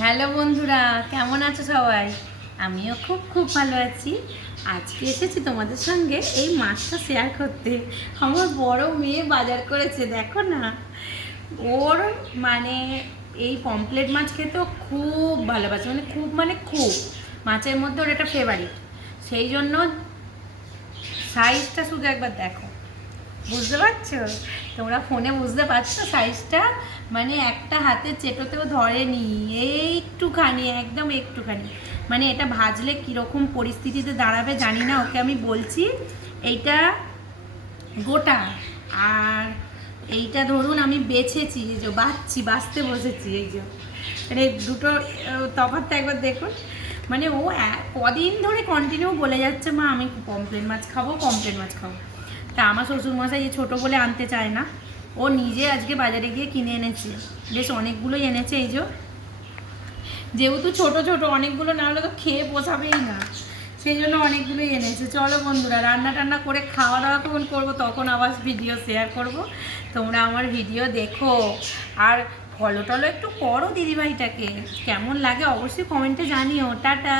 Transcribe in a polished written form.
Hello বন্ধুরা, কেমন আছো সবাই? আমিও খুব খুব ভালো আছি। আজকে এসেছি তোমাদের সঙ্গে এই মাছটা শেয়ার করতে। আমার বড় মেয়ে বাজার করেছে, দেখো না। ওর মানে এই পমফ্লেট মাছ খেতেও খুব ভালোবাসে, মানে খুব মাছের মধ্যে ওর একটা ফেভারিট। সেই জন্য সাইজটা শুধু একবার দেখো, বুঝতে পারছো? তোমরা ফোনে বুঝতে পারছো সাইজটা? মানে একটা হাতে চেটোতেও ধরেনি, একটুখানি, একদম একটুখানি। মানে এটা ভাজলে কীরকম পরিস্থিতিতে দাঁড়াবে জানি না, ওকে আমি বলছি। এইটা গোটা, আর এইটা ধরুন আমি বেছেছি, এই যে বাছতে বসেছি, এই যে মানে দুটো তফাৎটা একবার দেখুন। মানে ও কদিন ধরে কন্টিনিউ বলে যাচ্ছে, মা আমি পমফ্লেট মাছ খাবো, পমফ্লেট মাছ খাবো। তা আমার শ্বশুরমশাই এই ছোটো বলে আনতে চায় না, ও নিজে আজকে বাজারে গিয়ে কিনে এনেছে, বেশ অনেকগুলোই এনেছে। এই যে যেহেতু ছোট ছোট অনেকগুলো না হলে তো খেয়ে পোষাবেই না, সেই জন্য অনেকগুলোই এনেছে। চলো বন্ধুরা, রান্না টান্না করে খাওয়া দাওয়া কখন করবো তখন আবার ভিডিও শেয়ার করব, তোমরা আমার ভিডিও দেখো। আর ফলো টলো একটু করো দিদিভাইটাকে, কেমন লাগে অবশ্যই কমেন্টে জানিও। টাটা।